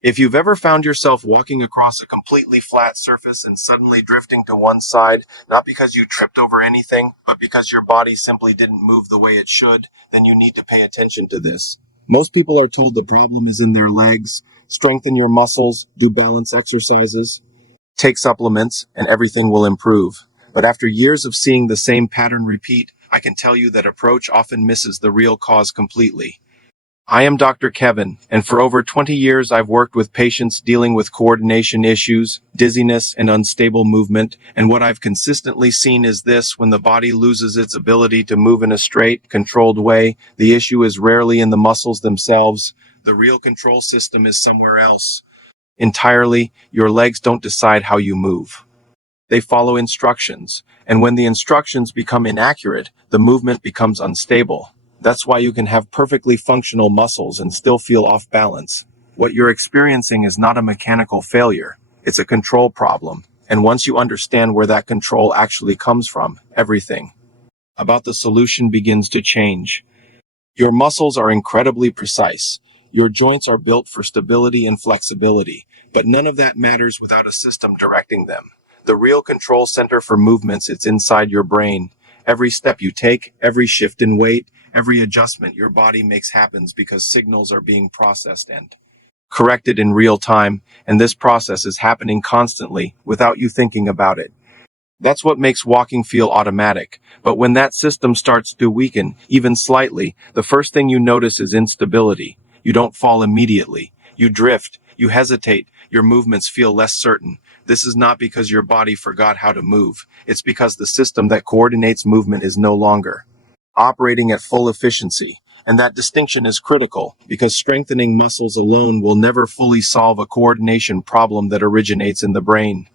If you've ever found yourself walking across a completely flat surface and suddenly drifting to one side, not because you tripped over anything, but because your body simply didn't move the way it should, then you need to pay attention to this. Most people are told the problem is in their legs. Strengthen your muscles, do balance exercises, take supplements, and everything will improve. But after years of seeing the same pattern repeat, I can tell you that approach often misses the real cause completely. I am Dr. Kevin, and for over 20 years I've worked with patients dealing with coordination issues, dizziness, and unstable movement, and what I've consistently seen is this: when the body loses its ability to move in a straight, controlled way, the issue is rarely in the muscles themselves. The real control system is somewhere else. Entirely, your legs don't decide how you move. They follow instructions, and when the instructions become inaccurate, the movement becomes unstable. That's why you can have perfectly functional muscles and still feel off balance. What you're experiencing is not a mechanical failure, it's a control problem. And once you understand where that control actually comes from, everything about the solution begins to change. Your muscles are incredibly precise. Your joints are built for stability and flexibility, but none of that matters without a system directing them. The real control center for movements is inside your brain. Every step you take, every shift in weight, every adjustment your body makes happens because signals are being processed and corrected in real time, and this process is happening constantly without you thinking about it. That's what makes walking feel automatic. But when that system starts to weaken, even slightly, the first thing you notice is instability. You don't fall immediately. You drift. You hesitate. Your movements feel less certain. This is not because your body forgot how to move. It's because the system that coordinates movement is no longer operating at full efficiency. And that distinction is critical because strengthening muscles alone will never fully solve a coordination problem that originates in the brain.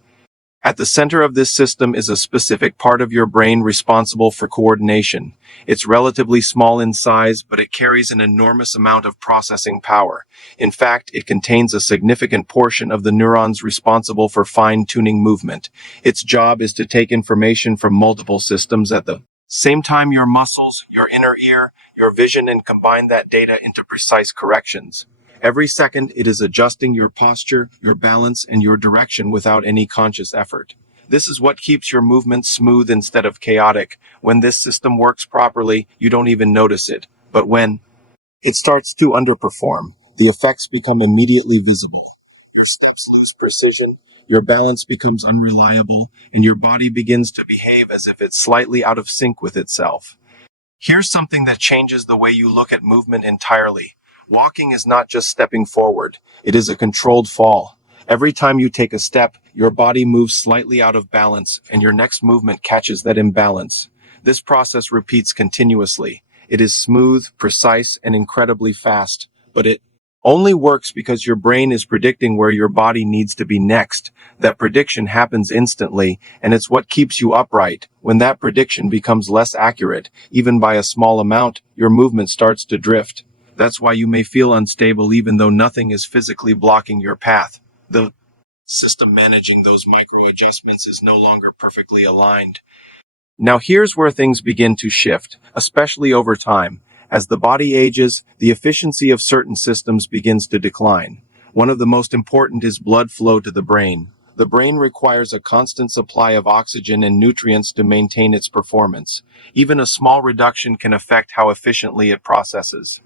At the center of this system is a specific part of your brain responsible for coordination. It's relatively small in size, but it carries an enormous amount of processing power. In fact, it contains a significant portion of the neurons responsible for fine-tuning movement. Its job is to take information from multiple systems at the same time: your muscles, your inner ear, your vision, and combine that data into precise corrections. Every second, it is adjusting your posture, your balance, and your direction without any conscious effort. This is what keeps your movement smooth instead of chaotic. When this system works properly, you don't even notice it. But when it starts to underperform, the effects become immediately visible. Steps lose precision, your balance becomes unreliable, and your body begins to behave as if it's slightly out of sync with itself. Here's something that changes the way you look at movement entirely. Walking is not just stepping forward, it is a controlled fall. Every time you take a step, your body moves slightly out of balance, and your next movement catches that imbalance. This process repeats continuously. It is smooth, precise, and incredibly fast, but it only works because your brain is predicting where your body needs to be next. That prediction happens instantly, and it's what keeps you upright. When that prediction becomes less accurate, even by a small amount, your movement starts to drift. That's why you may feel unstable even though nothing is physically blocking your path. The system managing those micro adjustments is no longer perfectly aligned. Now here's where things begin to shift, especially over time. As the body ages, the efficiency of certain systems begins to decline. One of the most important is blood flow to the brain. The brain requires a constant supply of oxygen and nutrients to maintain its performance. Even a small reduction can affect how efficiently it processes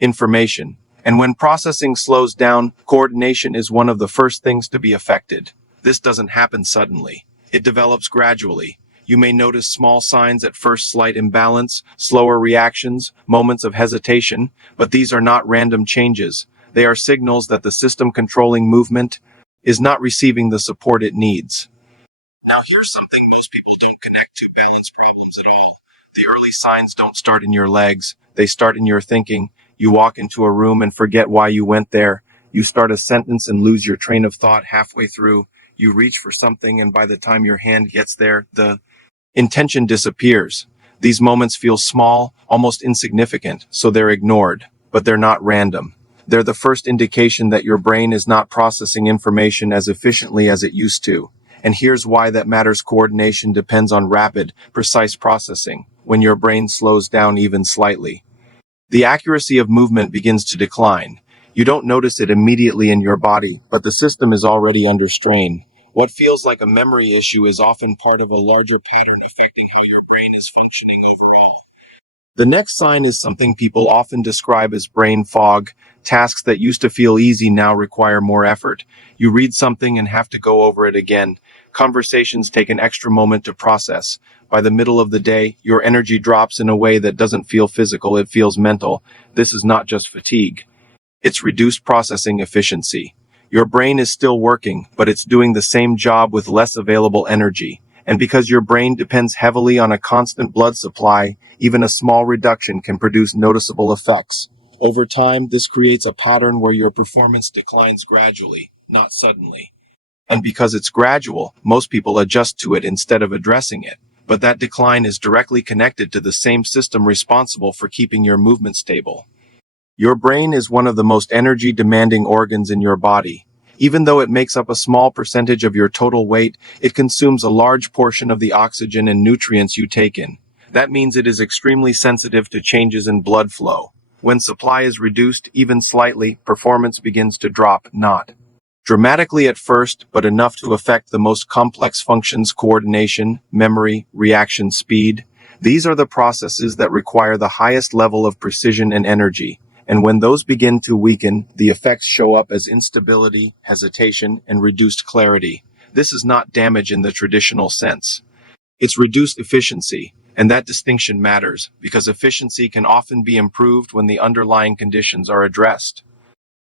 information. And when processing slows down, coordination is one of the first things to be affected. This doesn't happen suddenly. It develops gradually. You may notice small signs at first: slight imbalance, slower reactions, moments of hesitation, but these are not random changes. They are signals that the system controlling movement is not receiving the support it needs. Now here's something most people don't connect to: balance problems at all. The early signs don't start in your legs, they start in your thinking. You walk into a room and forget why you went there. You start a sentence and lose your train of thought halfway through. You reach for something and by the time your hand gets there, the intention disappears. These moments feel small, almost insignificant, so they're ignored, but they're not random. They're the first indication that your brain is not processing information as efficiently as it used to. And here's why that matters: coordination depends on rapid, precise processing. When your brain slows down even slightly, the accuracy of movement begins to decline. You don't notice it immediately in your body, but the system is already under strain. What feels like a memory issue is often part of a larger pattern affecting how your brain is functioning overall. The next sign is something people often describe as brain fog. Tasks that used to feel easy now require more effort. You read something and have to go over it again. Conversations take an extra moment to process. By the middle of the day, your energy drops in a way that doesn't feel physical, it feels mental. This is not just fatigue. It's reduced processing efficiency. Your brain is still working, but it's doing the same job with less available energy. And because your brain depends heavily on a constant blood supply, even a small reduction can produce noticeable effects. Over time, this creates a pattern where your performance declines gradually, not suddenly. And because it's gradual, most people adjust to it instead of addressing it. But that decline is directly connected to the same system responsible for keeping your movement stable. Your brain is one of the most energy-demanding organs in your body. Even though it makes up a small percentage of your total weight, it consumes a large portion of the oxygen and nutrients you take in. That means it is extremely sensitive to changes in blood flow. When supply is reduced, even slightly, performance begins to drop, not dramatically at first, but enough to affect the most complex functions: coordination, memory, reaction speed. These are the processes that require the highest level of precision and energy. And when those begin to weaken, the effects show up as instability, hesitation, and reduced clarity. This is not damage in the traditional sense. It's reduced efficiency, and that distinction matters because efficiency can often be improved when the underlying conditions are addressed.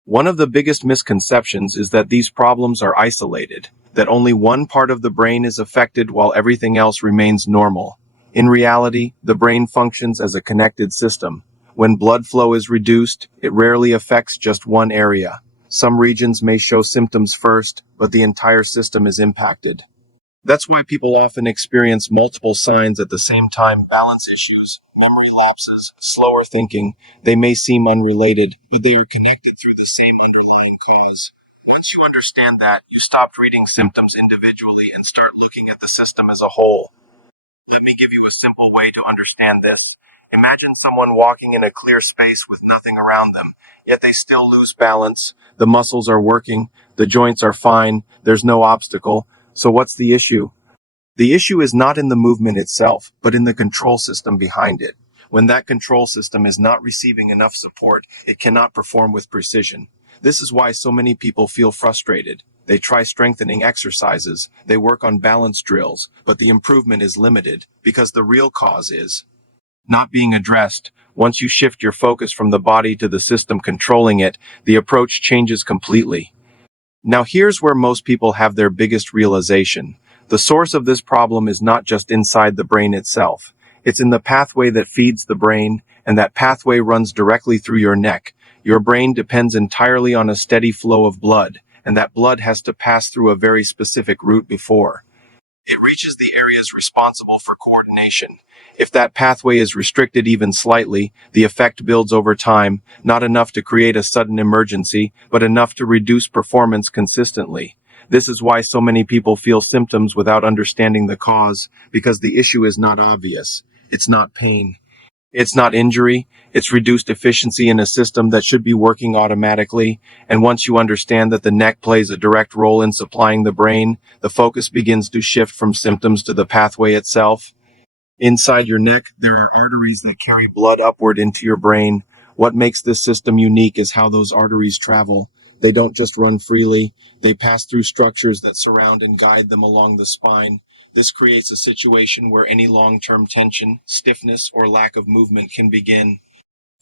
One of the biggest misconceptions is that these problems are isolated, that only one part of the brain is affected while everything else remains normal. In reality, the brain functions as a connected system. When blood flow is reduced, it rarely affects just one area. Some regions may show symptoms first, but the entire system is impacted. That's why people often experience multiple signs at the same time: balance issues, memory lapses, slower thinking. They may seem unrelated, but they are connected through the same underlying cause. Once you understand that, you stop treating symptoms individually and start looking at the system as a whole. Let me give you a simple way to understand this. Imagine someone walking in a clear space with nothing around them, yet they still lose balance. The muscles are working, the joints are fine, there's no obstacle. So what's the issue? The issue is not in the movement itself, but in the control system behind it. When that control system is not receiving enough support, it cannot perform with precision. This is why so many people feel frustrated. They try strengthening exercises, they work on balance drills, but the improvement is limited because the real cause is not being addressed. Once you shift your focus from the body to the system controlling it, the approach changes completely. Now here's where most people have their biggest realization. The source of this problem is not just inside the brain itself. It's in the pathway that feeds the brain, and that pathway runs directly through your neck. Your brain depends entirely on a steady flow of blood, and that blood has to pass through a very specific route before it reaches the areas responsible for coordination. If that pathway is restricted even slightly, the effect builds over time, not enough to create a sudden emergency, but enough to reduce performance consistently. This is why so many people feel symptoms without understanding the cause, because the issue is not obvious. It's not pain. It's not injury, it's reduced efficiency in a system that should be working automatically. And once you understand that the neck plays a direct role in supplying the brain, the focus begins to shift from symptoms to the pathway itself. Inside your neck, there are arteries that carry blood upward into your brain. What makes this system unique is how those arteries travel. They don't just run freely, they pass through structures that surround and guide them along the spine. This creates a situation where any long-term tension, stiffness, or lack of movement can begin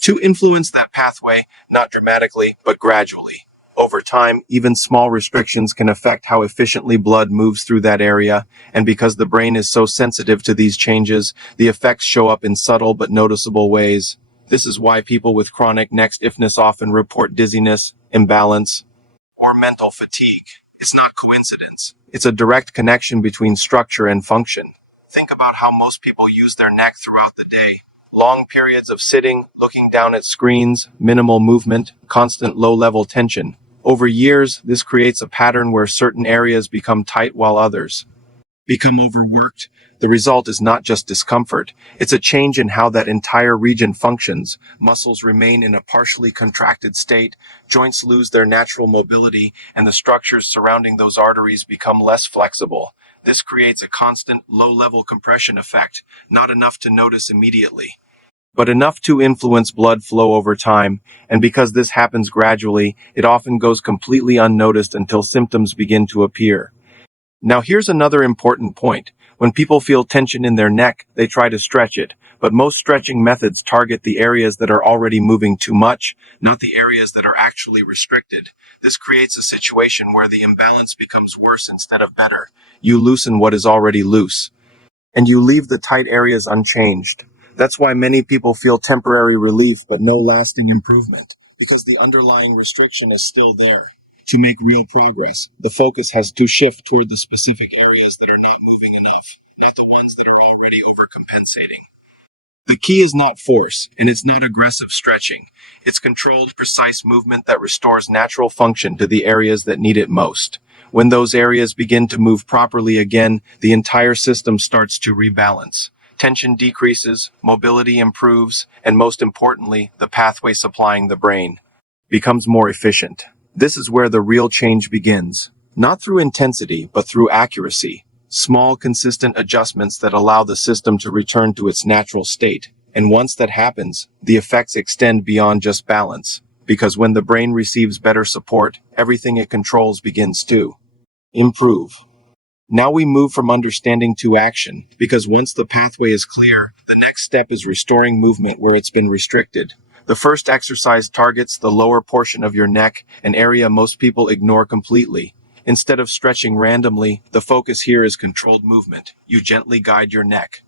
to influence that pathway, not dramatically, but gradually. Over time, even small restrictions can affect how efficiently blood moves through that area, and because the brain is so sensitive to these changes, the effects show up in subtle but noticeable ways. This is why people with chronic neck stiffness often report dizziness, imbalance, or mental fatigue. It's not coincidence. It's a direct connection between structure and function. Think about how most people use their neck throughout the day. Long periods of sitting, looking down at screens, minimal movement, constant low-level tension. Over years, this creates a pattern where certain areas become tight while others become overworked, the result is not just discomfort, it's a change in how that entire region functions. Muscles remain in a partially contracted state, joints lose their natural mobility, and the structures surrounding those arteries become less flexible. This creates a constant, low-level compression effect, not enough to notice immediately, but enough to influence blood flow over time, and because this happens gradually, it often goes completely unnoticed until symptoms begin to appear. Now here's another important point. When people feel tension in their neck, they try to stretch it, but most stretching methods target the areas that are already moving too much, not the areas that are actually restricted. This creates a situation where the imbalance becomes worse instead of better. You loosen what is already loose, and you leave the tight areas unchanged. That's why many people feel temporary relief but no lasting improvement, because the underlying restriction is still there. To make real progress, the focus has to shift toward the specific areas that are not moving enough, not the ones that are already overcompensating. The key is not force, and it's not aggressive stretching. It's controlled, precise movement that restores natural function to the areas that need it most. When those areas begin to move properly again, the entire system starts to rebalance. Tension decreases, mobility improves, and most importantly, the pathway supplying the brain becomes more efficient. This is where the real change begins. Not through intensity, but through accuracy. Small, consistent adjustments that allow the system to return to its natural state. And once that happens, the effects extend beyond just balance. Because when the brain receives better support, everything it controls begins to improve. Now we move from understanding to action, because once the pathway is clear, the next step is restoring movement where it's been restricted. The first exercise targets the lower portion of your neck, an area most people ignore completely. Instead of stretching randomly, the focus here is controlled movement. You gently guide your neck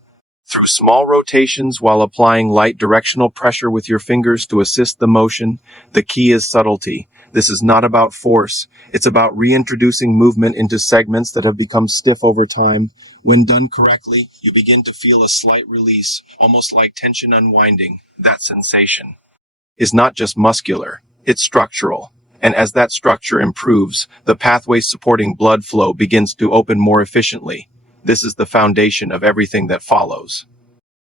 through small rotations while applying light directional pressure with your fingers to assist the motion. The key is subtlety. This is not about force. It's about reintroducing movement into segments that have become stiff over time. When done correctly, you begin to feel a slight release, almost like tension unwinding. That sensation is not just muscular, it's structural. And as that structure improves, the pathway supporting blood flow begins to open more efficiently. This is the foundation of everything that follows.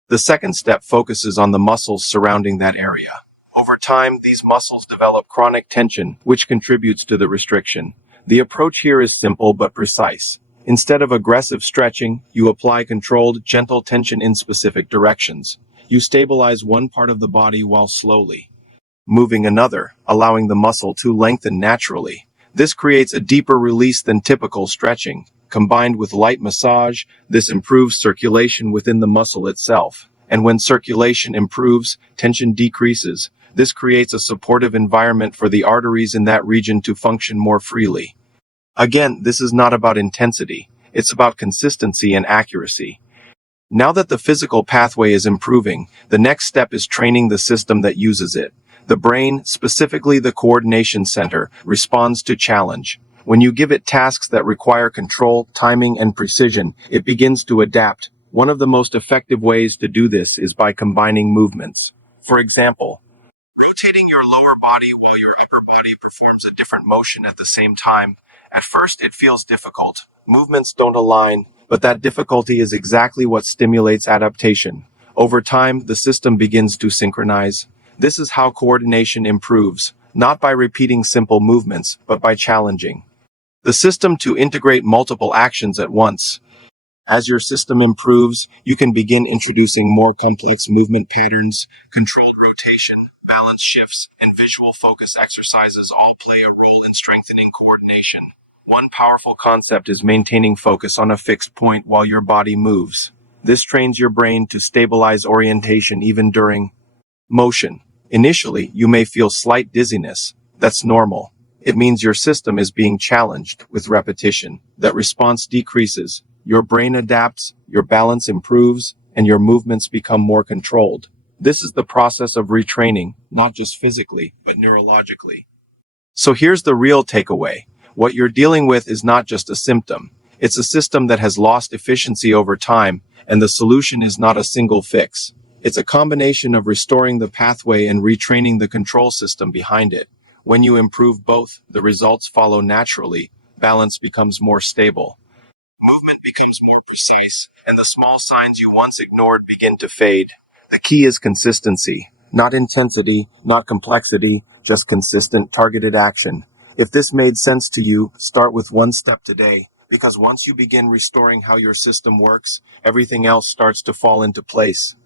The second step focuses on the muscles surrounding that area. Over time, these muscles develop chronic tension, which contributes to the restriction. The approach here is simple but precise. Instead of aggressive stretching, you apply controlled, gentle tension in specific directions. You stabilize one part of the body while slowly moving another, allowing the muscle to lengthen naturally. This creates a deeper release than typical stretching. Combined with light massage, this improves circulation within the muscle itself. And when circulation improves, tension decreases. This creates a supportive environment for the arteries in that region to function more freely. Again, this is not about intensity. It's about consistency and accuracy. Now that the physical pathway is improving, the next step is training the system that uses it. The brain, specifically the coordination center, responds to challenge. When you give it tasks that require control, timing, and precision, it begins to adapt. One of the most effective ways to do this is by combining movements. For example, rotating your lower body while your upper body performs a different motion at the same time. At first, it feels difficult. Movements don't align, but that difficulty is exactly what stimulates adaptation. Over time, the system begins to synchronize. This is how coordination improves, not by repeating simple movements, but by challenging the system to integrate multiple actions at once. As your system improves, you can begin introducing more complex movement patterns. Controlled rotation, balance shifts, and visual focus exercises all play a role in strengthening coordination. One powerful concept is maintaining focus on a fixed point while your body moves. This trains your brain to stabilize orientation even during motion. Initially, you may feel slight dizziness. That's normal. It means your system is being challenged. With repetition, that response decreases. Your brain adapts, your balance improves, and your movements become more controlled. This is the process of retraining, not just physically, but neurologically. So here's the real takeaway. What you're dealing with is not just a symptom. It's a system that has lost efficiency over time, and the solution is not a single fix. It's a combination of restoring the pathway and retraining the control system behind it. When you improve both, the results follow naturally. Balance becomes more stable. Movement becomes more precise, and the small signs you once ignored begin to fade. The key is consistency, not intensity, not complexity, just consistent, targeted action. If this made sense to you, start with one step today, because once you begin restoring how your system works, everything else starts to fall into place.